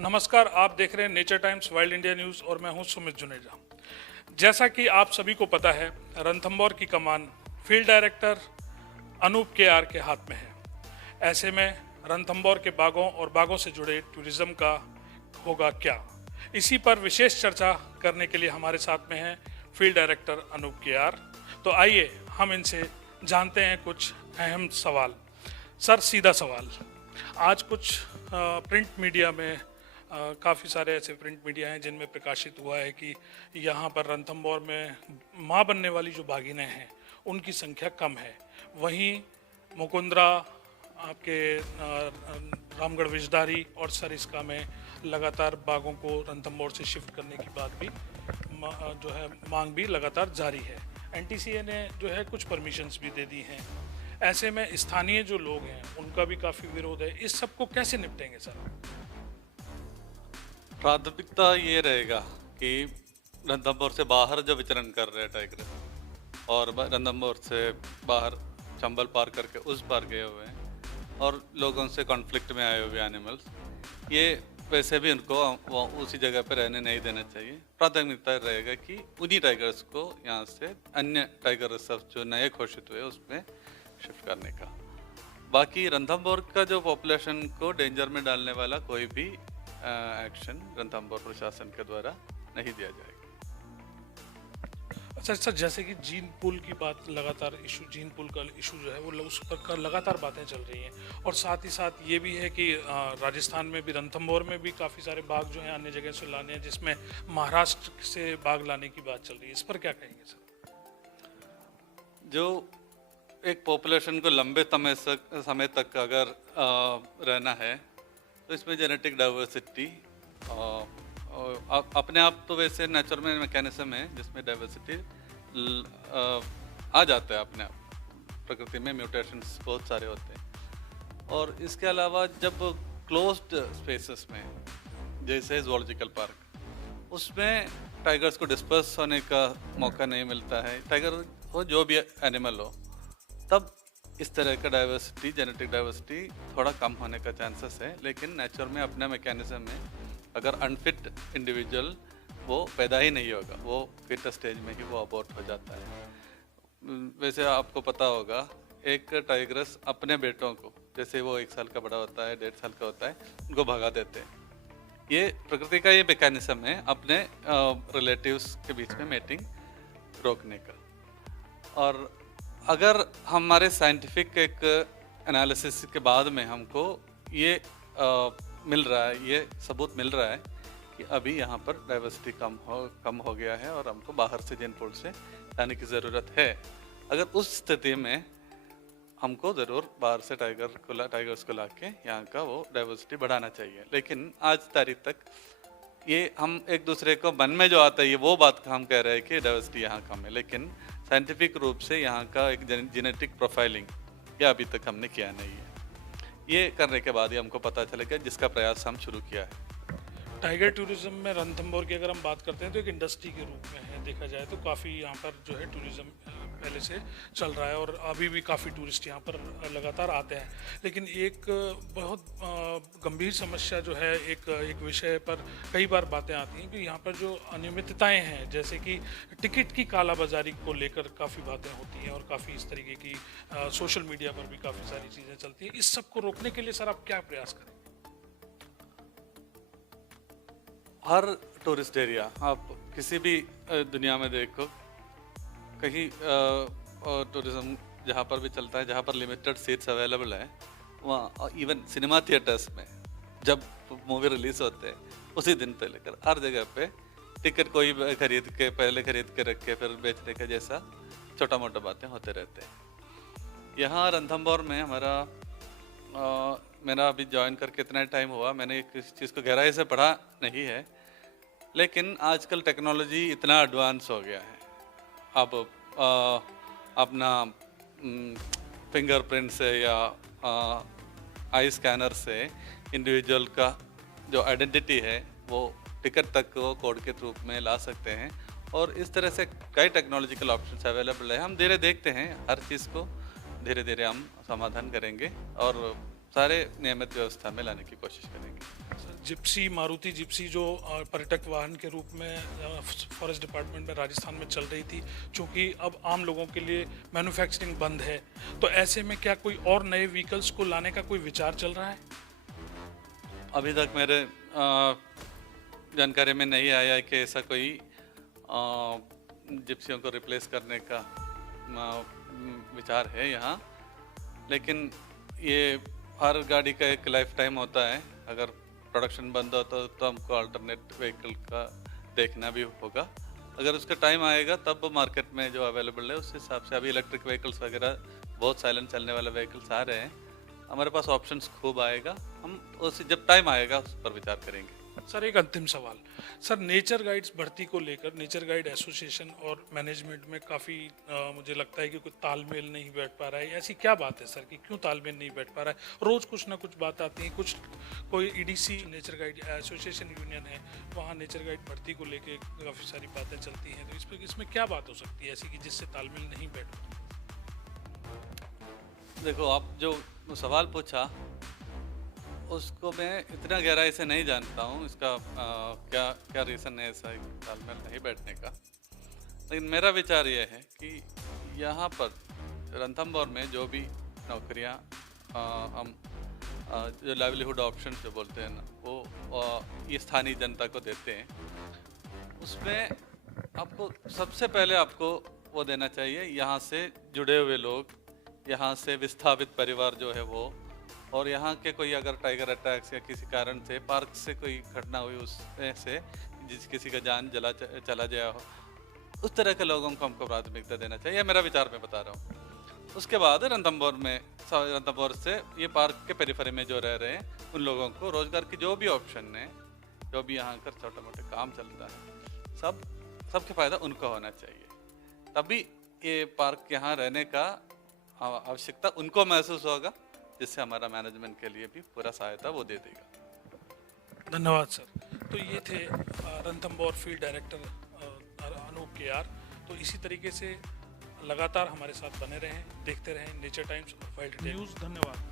नमस्कार, आप देख रहे हैं nature times wild India news और मैं हूं सुमित जुनेजा। जैसा कि आप सभी को पता है, रणथंभौर की कमान फील्ड डायरेक्टर अनूप के आर के हाथ में है। ऐसे में रणथंभौर के बागों और बागों से जुड़े टूरिज्म का होगा क्या, इसी पर विशेष चर्चा करने के लिए हमारे साथ में है फील्ड डायरेक्टर अनूप के आर। तो आइए हम इनसे जानते हैं कुछ अहम सवाल। सर, सीधा सवाल, आज कुछ प्रिंट मीडिया में काफ़ी सारे ऐसे प्रिंट मीडिया हैं जिनमें प्रकाशित हुआ है कि यहाँ पर रणथंभौर में माँ बनने वाली जो बाघिनें हैं उनकी संख्या कम है। वहीं मुकुंदरा, आपके रामगढ़ विजधारी और सरिस्का में लगातार बाघों को रणथंभौर से शिफ्ट करने की बात भी जो है मांग भी लगातार जारी है। एनटीसीए ने जो है कुछ परमिशंस भी दे दी हैं। ऐसे में स्थानीय जो लोग हैं उनका भी काफ़ी विरोध है। इस सब को कैसे निपटेंगे सर? प्राथमिकता ये रहेगा कि रणथंभौर से बाहर जो विचरण कर रहे हैं टाइगर और रणथंभौर से बाहर चंबल पार करके उस पार गए हुए हैं और लोगों से कॉन्फ्लिक्ट में आए हुए एनिमल्स, ये वैसे भी उनको उसी जगह पर रहने नहीं देना चाहिए। प्राथमिकता रहेगा कि उन्हीं टाइगर्स को यहाँ से अन्य टाइगर रिजर्व जो नए घोषित हुए उसमें शिफ्ट करने का। बाकी रणथंभौर का जो पॉपुलेशन को डेंजर में डालने वाला कोई भी एक्शन रणथंभौर प्रशासन के द्वारा नहीं दिया जाएगा। अच्छा सर, जैसे कि जीन पुल की बात, लगातार जीन पुल का इशू जो है वो उस पर लगातार बातें चल रही हैं और साथ ही साथ ये भी है कि राजस्थान में भी रणथंभौर में भी काफ़ी सारे बाघ जो हैं अन्य जगह से लाने हैं, जिसमें महाराष्ट्र से बाघ लाने की बात चल रही है। इस पर क्या कहेंगे सर? जो एक पॉपुलेशन को लंबे समय तक अगर रहना है तो इसमें जेनेटिक डाइवर्सिटी अपने आप तो वैसे नेचर में मैकेनिज्म है जिसमें डाइवर्सिटी आ जाता है अपने आप। प्रकृति में म्यूटेशंस बहुत सारे होते हैं। और इसके अलावा जब क्लोज्ड स्पेसेस में जैसे ज़ूलॉजिकल पार्क, उसमें टाइगर्स को डिस्पर्स होने का मौका नहीं मिलता है, टाइगर हो जो भी एनिमल हो, तब इस तरह का डाइवर्सिटी, जेनेटिक डाइवर्सिटी थोड़ा कम होने का चांसेस है। लेकिन नेचर में अपना मैकेनिज्म में अगर अनफिट इंडिविजुअल वो पैदा ही नहीं होगा, वो फिट स्टेज में ही वो अबॉर्ट हो जाता है। वैसे आपको पता होगा, एक टाइग्रस अपने बेटों को, जैसे वो 1 साल का बड़ा होता है, 1.5 साल का होता है, उनको भगा देते हैं। ये प्रकृति का ये मैकेनिज्म है अपने रिलेटिव्स के बीच में मेटिंग रोकने का। और अगर हमारे साइंटिफिक एक एनालिसिस के बाद में हमको ये मिल रहा है, ये सबूत मिल रहा है कि अभी यहाँ पर डाइवर्सिटी कम हो गया है और हमको बाहर से जीन पूल से लाने की ज़रूरत है, अगर उस स्थिति में हमको ज़रूर बाहर से टाइगर्स को ला के यहाँ का वो डाइवर्सिटी बढ़ाना चाहिए। लेकिन आज तारीख तक ये हम एक दूसरे को मन में जो आता है, ये वो बात हम कह रहे हैं कि डाइवर्सिटी यहाँ कम है, लेकिन साइंटिफिक रूप से यहाँ का एक जेनेटिक प्रोफाइलिंग ये अभी तक हमने किया नहीं है। ये करने के बाद ही हमको पता चलेगा, जिसका प्रयास हम शुरू किया है। टाइगर टूरिज्म में रणथंभौर की अगर हम बात करते हैं तो एक इंडस्ट्री के रूप में है, देखा जाए तो काफ़ी यहाँ पर जो है टूरिज्म पहले से चल रहा है और अभी भी काफ़ी टूरिस्ट यहाँ पर लगातार आते हैं। लेकिन एक बहुत गंभीर समस्या जो है, एक विषय पर कई बार बातें आती हैं कि यहाँ पर जो अनियमितताएं हैं, जैसे कि टिकट की कालाबाजारी को लेकर काफ़ी बातें होती हैं और काफ़ी इस तरीके की सोशल मीडिया पर भी काफ़ी सारी चीज़ें चलती हैं। इस सब को रोकने के लिए सर आप क्या प्रयास करें? हर टूरिस्ट एरिया आप किसी भी दुनिया में देखो, कहीं टूरिज्म जहाँ पर भी चलता है, जहाँ पर लिमिटेड सीट्स अवेलेबल है, वहाँ इवन सिनेमा थिएटर्स में जब मूवी रिलीज होते हैं उसी दिन से लेकर हर जगह पे टिकट कोई पहले खरीद के रख के फिर बेचने के जैसा छोटा मोटा बातें होते रहते हैं। यहाँ रणथंभौर में मेरा अभी ज्वाइन करके इतना टाइम हुआ, मैंने किसी चीज़ को गहराई से पढ़ा नहीं है, लेकिन आजकल टेक्नोलॉजी इतना एडवांस हो गया है। अब अपना फिंगरप्रिंट से या आई स्कैनर से इंडिविजुअल का जो आइडेंटिटी है वो टिकट तक वो कोड के रूप में ला सकते हैं। और इस तरह से कई टेक्नोलॉजिकल ऑप्शंस अवेलेबल है। हम धीरे देखते हैं, हर चीज़ को धीरे धीरे हम समाधान करेंगे और सारे नियमित व्यवस्था में लाने की कोशिश करेंगे। जिप्सी, मारुति जिप्सी जो पर्यटक वाहन के रूप में फॉरेस्ट डिपार्टमेंट में राजस्थान में चल रही थी, चूँकि अब आम लोगों के लिए मैन्युफैक्चरिंग बंद है, तो ऐसे में क्या कोई और नए व्हीकल्स को लाने का कोई विचार चल रहा है? अभी तक मेरे जानकारी में नहीं आया है कि ऐसा कोई जिप्सियों को रिप्लेस करने का विचार है यहाँ, लेकिन ये हर गाड़ी का एक लाइफ टाइम होता है। अगर प्रोडक्शन बंद हो तो हमको अल्टरनेट व्हीकल का देखना भी होगा। अगर उसका टाइम आएगा तब मार्केट में जो अवेलेबल है उस हिसाब से, अभी इलेक्ट्रिक व्हीकल्स वगैरह बहुत साइलेंट चलने वाले व्हीकल्स आ रहे हैं, हमारे पास ऑप्शंस खूब आएगा, हम उस जब टाइम आएगा उस पर विचार करेंगे। सर एक अंतिम सवाल, सर नेचर गाइड्स भर्ती को लेकर नेचर गाइड एसोसिएशन और मैनेजमेंट में काफ़ी मुझे लगता है कि कोई तालमेल नहीं बैठ पा रहा है। ऐसी क्या बात है सर कि क्यों तालमेल नहीं बैठ पा रहा है? रोज़ कुछ ना कुछ बात आती है, कुछ कोई EDC nature guide association union है, वहाँ नेचर गाइड भर्ती को लेकर काफ़ी सारी बातें चलती हैं, तो इसमें क्या बात हो सकती है ऐसी कि जिससे तालमेल नहीं बैठ पा? देखो, आप जो सवाल पूछा उसको मैं इतना गहराई से नहीं जानता हूँ, इसका क्या क्या रीज़न है ऐसा तालमेल नहीं बैठने का। लेकिन मेरा विचार ये है कि यहाँ पर रणथंभौर में जो भी नौकरियाँ हम जो लाइवलीहुड ऑप्शन जो बोलते हैं ना, वो ये स्थानीय जनता को देते हैं, उसमें आपको सबसे पहले आपको वो देना चाहिए यहाँ से जुड़े हुए लोग, यहाँ से विस्थापित परिवार जो है वो, और यहाँ के कोई अगर टाइगर अटैक्स या किसी कारण से पार्क से कोई घटना हुई उसमें से किसी का जान चला गया हो, उस तरह के लोगों को हमको प्राथमिकता देना चाहिए, मेरा विचार मैं बता रहा हूँ। उसके बाद रणथंभौर से ये पार्क के पेरिफेरी में जो रह रहे हैं उन लोगों को रोजगार की जो भी ऑप्शन है, जो भी यहाँ कर छोटे मोटे काम चलता है, सबके फ़ायदा उनको होना चाहिए। तभी ये पार्क यहाँ रहने का आवश्यकता उनको महसूस होगा, जिससे हमारा मैनेजमेंट के लिए भी पूरा सहायता वो दे देगा। धन्यवाद सर। तो ये थे Ranthambore field director Anoop K R. तो इसी तरीके से लगातार हमारे साथ बने रहें, देखते रहें नेचर टाइम्स और वाइल्ड न्यूज़। धन्यवाद।